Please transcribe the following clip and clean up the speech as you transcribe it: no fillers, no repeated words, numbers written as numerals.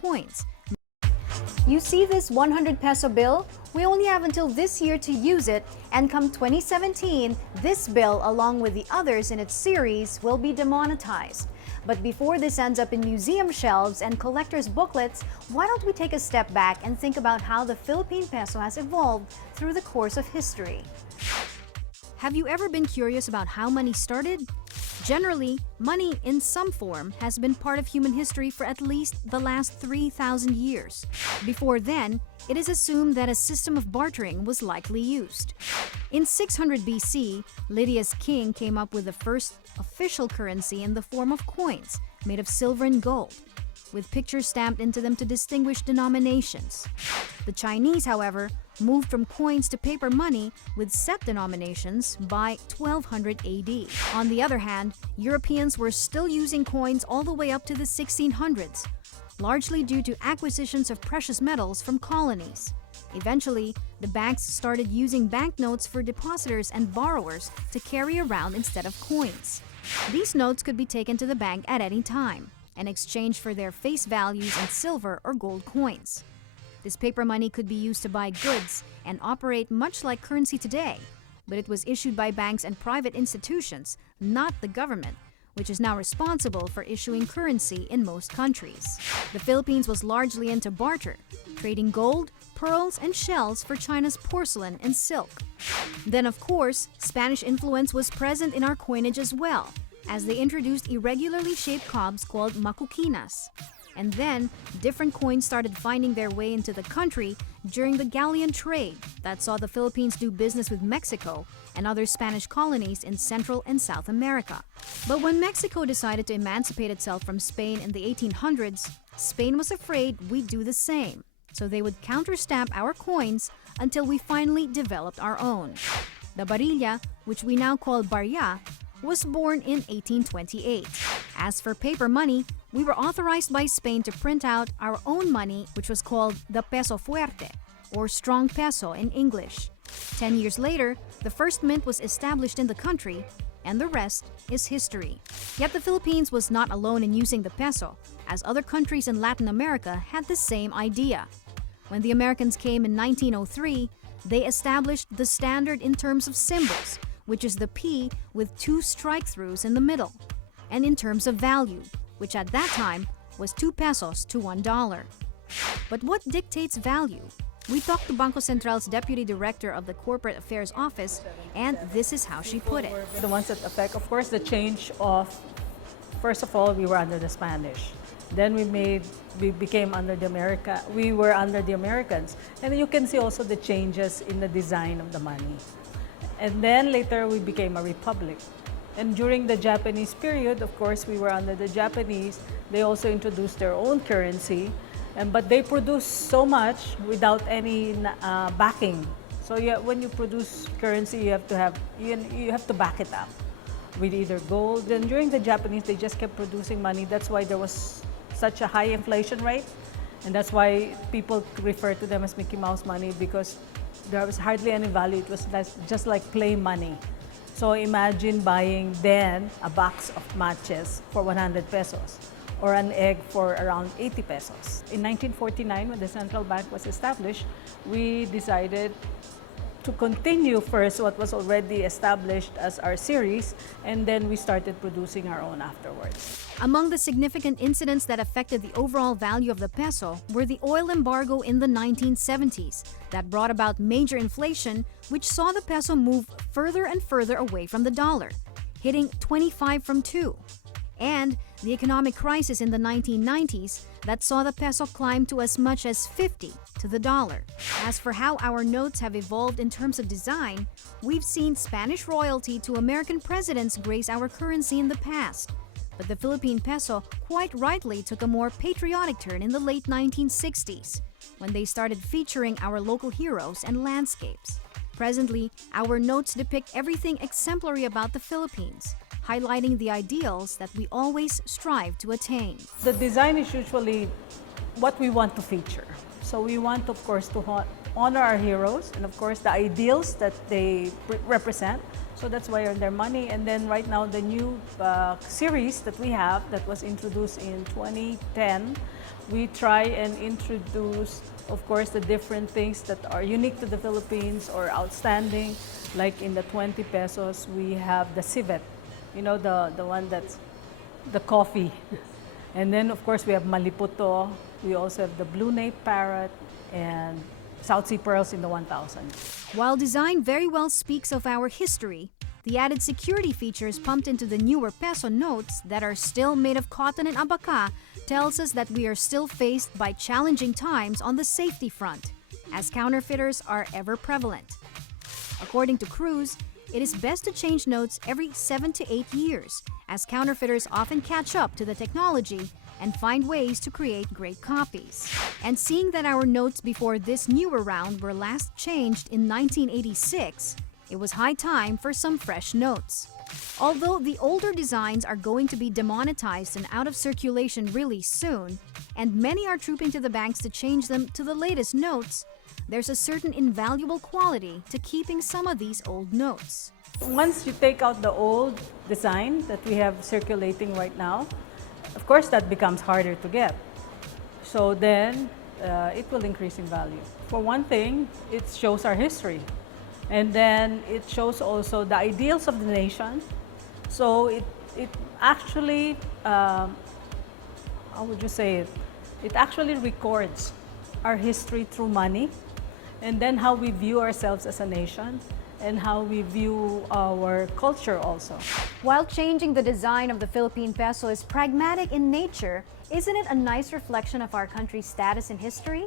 coins. You see this 100 peso bill? We only have until this year to use it, and come 2017, this bill, along with the others in its series, will be demonetized. But before this ends up in museum shelves and collectors' booklets, why don't we take a step back and think about how the Philippine peso has evolved through the course of history? Have you ever been curious about how money started? Generally, money in some form has been part of human history for at least the last 3,000 years. Before then, it is assumed that a system of bartering was likely used. In 600 BC, Lydia's king came up with the first official currency in the form of coins made of silver and gold, with pictures stamped into them to distinguish denominations. The Chinese, however, moved from coins to paper money with set denominations by 1200 AD. On the other hand, Europeans were still using coins all the way up to the 1600s, largely due to acquisitions of precious metals from colonies. Eventually, the banks started using banknotes for depositors and borrowers to carry around instead of coins. These notes could be taken to the bank at any time and exchanged for their face values in silver or gold coins. This paper money could be used to buy goods and operate much like currency today, but it was issued by banks and private institutions, not the government, which is now responsible for issuing currency in most countries. The Philippines was largely into barter, trading gold, pearls, and shells for China's porcelain and silk. Then, of course, Spanish influence was present in our coinage as well, as they introduced irregularly shaped cobs called makukinas. And then, different coins started finding their way into the country during the galleon trade that saw the Philippines do business with Mexico and other Spanish colonies in Central and South America. But when Mexico decided to emancipate itself from Spain in the 1800s, Spain was afraid we'd do the same, so they would counterstamp our coins until we finally developed our own. The barilla, which we now call barya, was born in 1828. As for paper money, we were authorized by Spain to print out our own money, which was called the peso fuerte, or strong peso in English. 10 years later, the first mint was established in the country, and the rest is history. Yet the Philippines was not alone in using the peso, as other countries in Latin America had the same idea. When the Americans came in 1903, they established the standard in terms of symbols, which is the P with 2 strike-throughs in the middle, and in terms of value, which at that time was 2 pesos to $1. But what dictates value? We talked to Bangko Central's Deputy Director of the Corporate Affairs Office, and this is how she put it. The ones that affect, of course, the change of, first of all, we were under the Spanish. Then we became under we were under the Americans. And you can see also the changes in the design of the money. And then later we became a republic. And during the Japanese period, of course, we were under the Japanese. They also introduced their own currency, but they produced so much without any backing. So when you produce currency, you have to back it up with either gold. Then during the Japanese, they just kept producing money. That's why there was such a high inflation rate, and that's why people refer to them as Mickey Mouse money, because there was hardly any value. It was just like play money. So imagine buying then a box of matches for 100 pesos or an egg for around 80 pesos. In 1949, when the central bank was established, we decided to continue first what was already established as our series, and then we started producing our own afterwards. Among the significant incidents that affected the overall value of the peso were the oil embargo in the 1970s that brought about major inflation, which saw the peso move further and further away from the dollar, hitting 25 from 2. And the economic crisis in the 1990s that saw the peso climb to as much as 50 to the dollar. As for how our notes have evolved in terms of design, we've seen Spanish royalty to American presidents grace our currency in the past. But the Philippine peso quite rightly took a more patriotic turn in the late 1960s, when they started featuring our local heroes and landscapes. Presently, our notes depict everything exemplary about the Philippines, highlighting the ideals that we always strive to attain. The design is usually what we want to feature. So we want, of course, to honor our heroes and, of course, the ideals that they represent. So that's why their money. And then right now, the new series that we have that was introduced in 2010, we try and introduce, of course, the different things that are unique to the Philippines or outstanding. Like in the 20 pesos, we have the civet, you know, the one that's the coffee. And then, of course, we have Maliputo. We also have the blue nape parrot and South Sea pearls in the 1,000. While design very well speaks of our history, the added security features pumped into the newer peso notes that are still made of cotton and abaca tells us that we are still faced by challenging times on the safety front, as counterfeiters are ever prevalent. According to Cruz, it is best to change notes every 7 to 8 years, as counterfeiters often catch up to the technology and find ways to create great copies. And seeing that our notes before this newer round were last changed in 1986, it was high time for some fresh notes. Although the older designs are going to be demonetized and out of circulation really soon, and many are trooping to the banks to change them to the latest notes, there's a certain invaluable quality to keeping some of these old notes. Once you take out the old design that we have circulating right now, of course that becomes harder to get. So then it will increase in value. For one thing, it shows our history. And then it shows also the ideals of the nation. So it actually, how would you say it? It actually records our history through money, and then how we view ourselves as a nation, and how we view our culture also. While changing the design of the Philippine peso is pragmatic in nature, isn't it a nice reflection of our country's status in history?